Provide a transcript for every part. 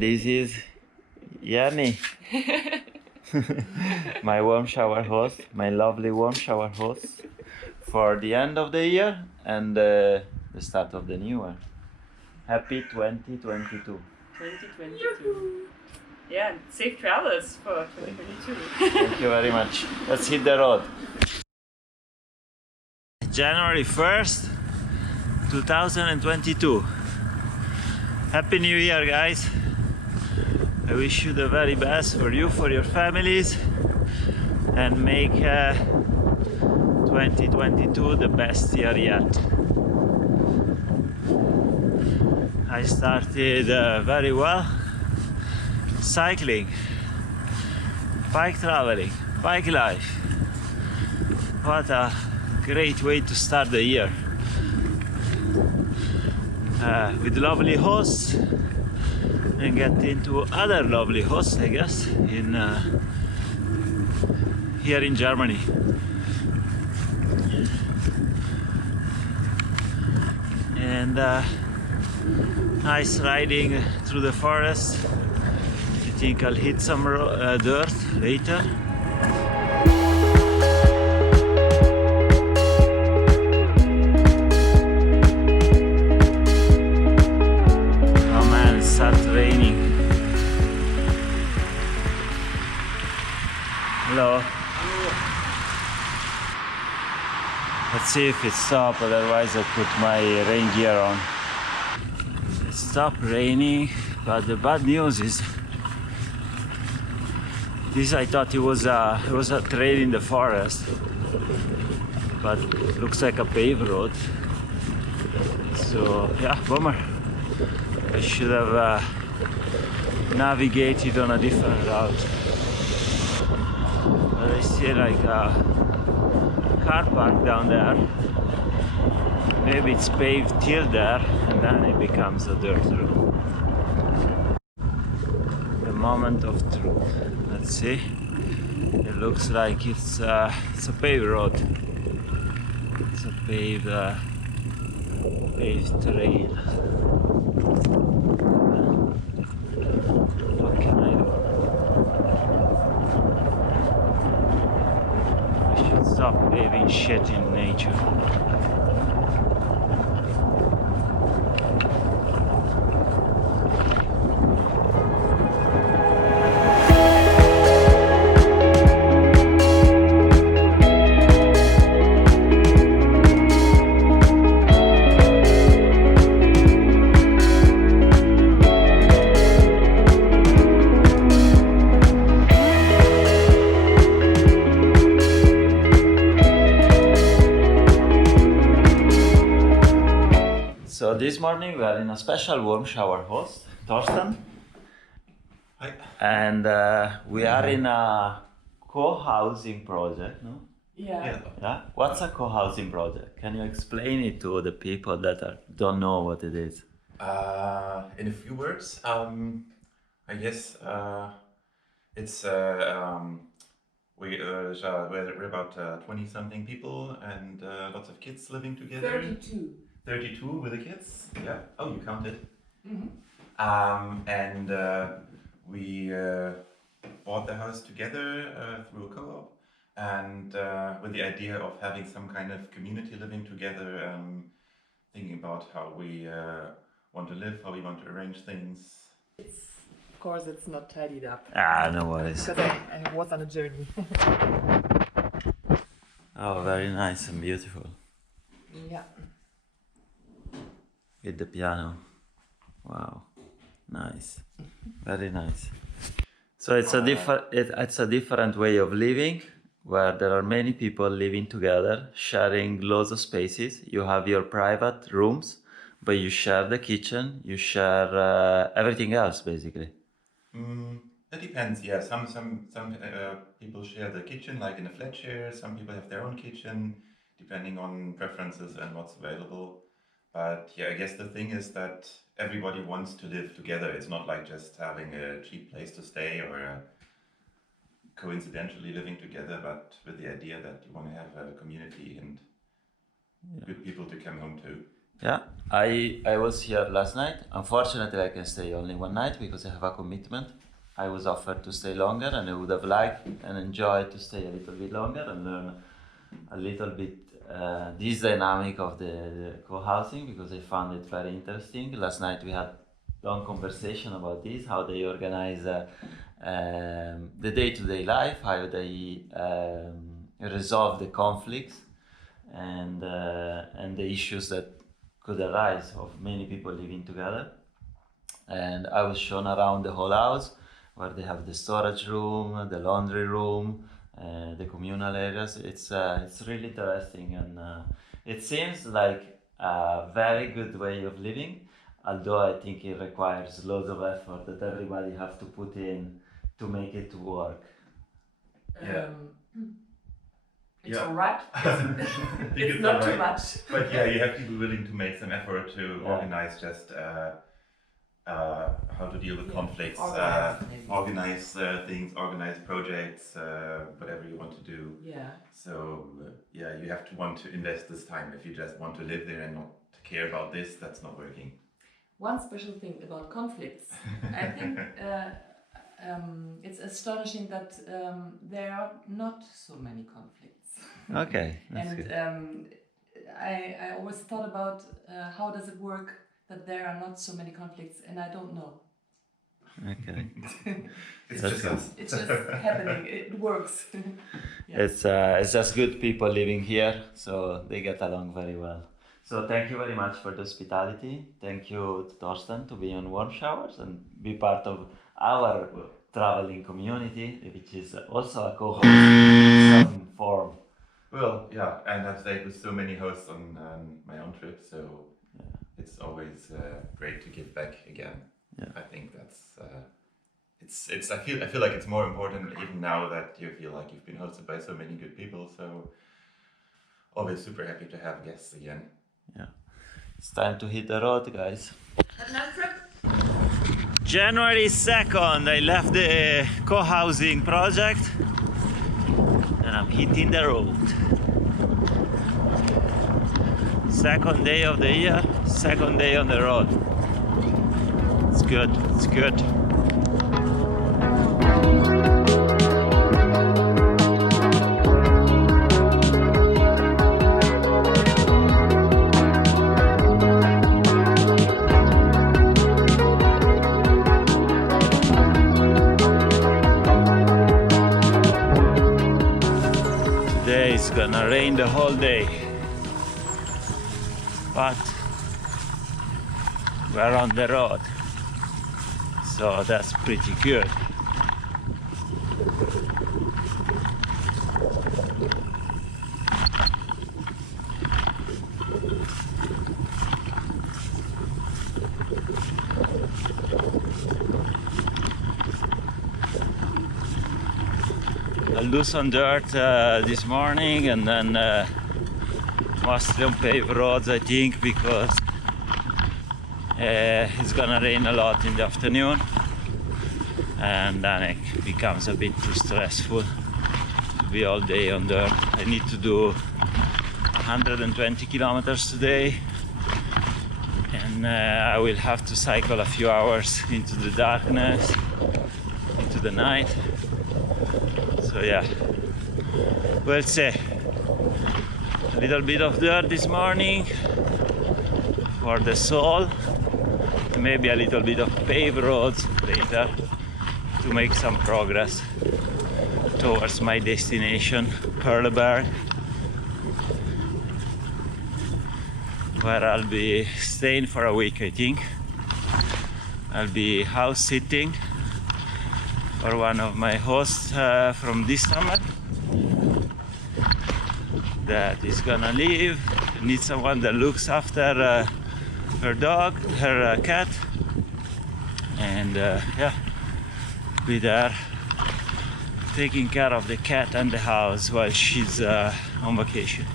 And this is Yanni, my warm shower host, my lovely warm shower host for the end of the year and the start of the new one. Happy 2022. 2022. Yeah, safe travels for 2022. Thank you very much. Let's hit the road. January 1st, 2022. Happy New Year, guys. I wish you the very best for you, for your families, and make 2022 the best year yet. I started very well cycling, bike traveling, bike life. What a great way to start the year. With lovely hosts and get into other lovely hosts, I guess, in here in Germany. And nice riding through the forest. I think I'll hit some dirt later. Oh man, it started raining. Hello. Let's see if it stopped, otherwise I put my rain gear on. It stopped raining, but the bad news is this. I thought it was a trail in the forest, but it looks like a paved road. So yeah, bummer. I should have navigated on a different route. But I see like a car park down there. Maybe it's paved till there and then it becomes a dirt road. The moment of truth. Let's see. It looks like it's a paved road. It's a paved trail. What can I do? We should stop paving shit in nature. So this morning we are in a special warm shower host, Torsten. Hi. And we are in a co-housing project, no? Yeah. Yeah? What's a co-housing project? Can you explain it to the people that don't know what it is? In a few words, I guess it's we're about 20 something people and lots of kids living together. 32. 32 with the kids. Yeah. Oh, you counted. Mm-hmm. And we bought the house together through a co-op, and with the idea of having some kind of community living together, thinking about how we want to live, how we want to arrange things. Of course, it's not tidied up. No worries. Because I was on a journey. Oh, very nice and beautiful. Yeah. With the piano. Wow. Nice. Very nice. So it's a different way of living, where there are many people living together, sharing lots of spaces. You have your private rooms, but you share the kitchen, you share everything else basically. That depends. Yeah, some people share the kitchen, like in a flat share. Some people have their own kitchen, depending on preferences and what's available. But yeah, I guess the thing is that everybody wants to live together. It's not like just having a cheap place to stay or coincidentally living together, but with the idea that you want to have a community and good people to come home to. Yeah, I was here last night. Unfortunately, I can stay only one night because I have a commitment. I was offered to stay longer, and I would have liked and enjoyed to stay a little bit longer and learn a little bit this dynamic of the co-housing, because I found it very interesting. Last night we had long conversation about this, how they organize the day-to-day life, how they resolve the conflicts and the issues that could arise of many people living together. And I was shown around the whole house, where they have the storage room, the laundry room, the communal areas. It's really interesting, and it seems like a very good way of living. Although I think it requires loads of effort that everybody have to put in to make it work. Yeah. It's Yeah. alright. I think It's not too alright. much. But yeah, you have to be willing to make some effort to Yeah. organize just how to deal with conflicts, Organize, maybe. organize things, organize projects, whatever you want to do. Yeah. So yeah, you have to want to invest this time. If you just want to live there and not care about this, that's not working. One special thing about conflicts, I think it's astonishing that there are not so many conflicts. Okay, that's good. And I always thought about how does it work that there are not so many conflicts, and I don't know. Okay. It's That's just good. us. It's just happening. It works. Yeah. It's just good people living here, so they get along very well. So thank you very much for the hospitality. Thank you to Torsten to be on Warm Showers and be part of our traveling community, which is also a co-host in some form. Well, yeah, and I've stayed with so many hosts on my own trip, so Yeah. it's always great to give back again. Yeah. I think that's it's. I feel like it's more important even now that you feel like you've been hosted by so many good people. So always super happy to have guests again. It's time to hit the road, guys. Have another trip? January 2nd, I left the co-housing project and I'm hitting the road. Second day of the year, second day on the road. It's good, it's good. Today it's gonna rain the whole day, but we're on the road, so that's pretty good. I'll do some dirt this morning and then mostly on paved roads, I think, because it's gonna rain a lot in the afternoon and then it becomes a bit too stressful to be all day on dirt. I need to do 120 kilometers today, and I will have to cycle a few hours into the darkness, into the night. So yeah, we'll see. A little bit of dirt this morning for the soul, maybe a little bit of paved roads later to make some progress towards my destination, Perleberg, where I'll be staying for a week, I think. I'll be house sitting for one of my hosts from this summer that is gonna leave. I need someone that looks after her dog, her cat, and yeah, be there taking care of the cat and the house while she's on vacation.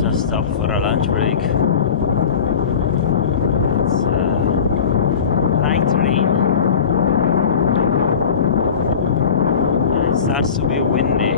Just stopped for a lunch break. It's light rain and it starts to be windy.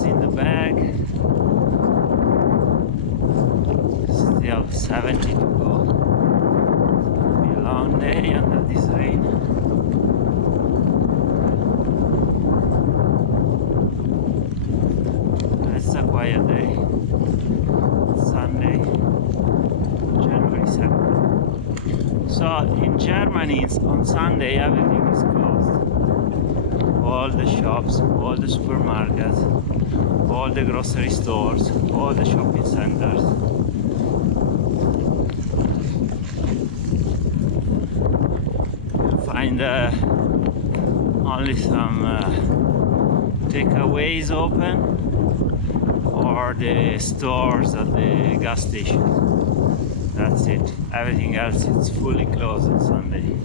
hours in the bag. Still 70 to go. It'll be a long day under this rain. It's a quiet day. Sunday, January 2nd. So in Germany, on Sunday, everything is closed. All the shops, all the supermarkets, all the grocery stores, all the shopping centers. You'll find only some takeaways open, or the stores at the gas station. That's it. Everything else is fully closed on Sunday.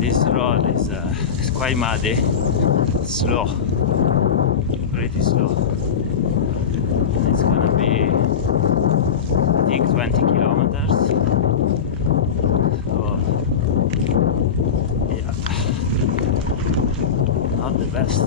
This road is quite muddy, slow, pretty slow. It's gonna be, I think, 20 kilometers. So, yeah, not the best.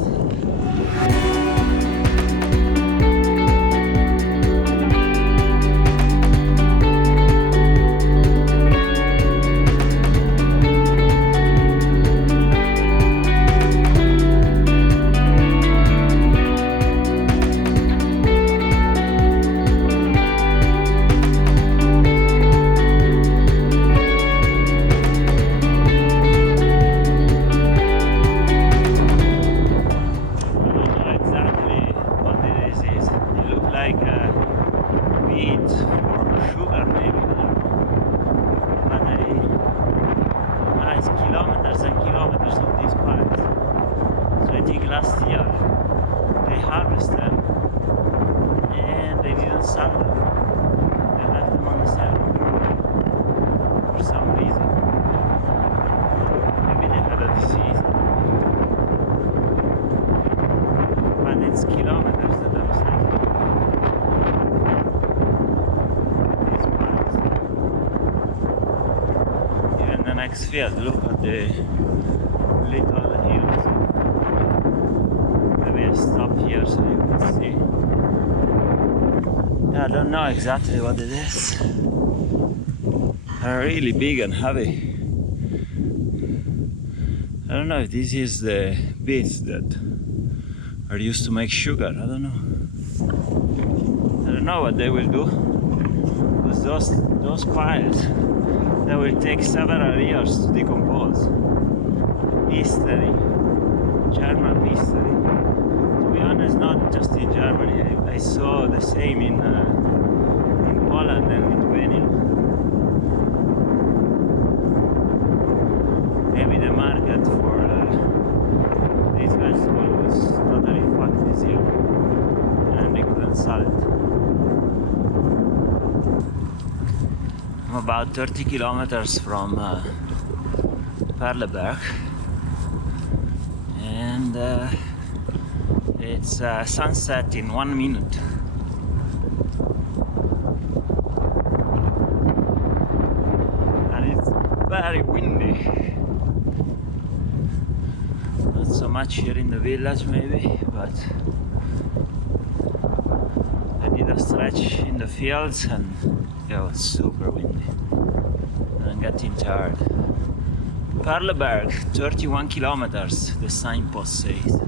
Kilometers and kilometers of these pipes. So I think last year they harvested them and they didn't sell them. They left them on the shelf for some reason. Maybe they had a disease. But it's kilometers that I'm saying. These pipes. Even the next field, look at the little hills. Maybe I stop here so you can see. Yeah, I don't know exactly what it is. They're really big and heavy. I don't know if this is the beets that are used to make sugar. I don't know. I don't know what they will do. Because those piles, that will take several years to decompose. History, German history. To be honest, not just in Germany. I saw the same in Poland and Lithuania. Maybe the market for this vegetable was totally fucked this year, and they couldn't sell it. I'm about 30 kilometers from Perleberg, and it's sunset in 1 minute. And it's very windy. Not so much here in the village maybe, but I did a stretch in the fields and it was super windy. I'm getting tired. Perleberg, 31 kilometers, the signpost says.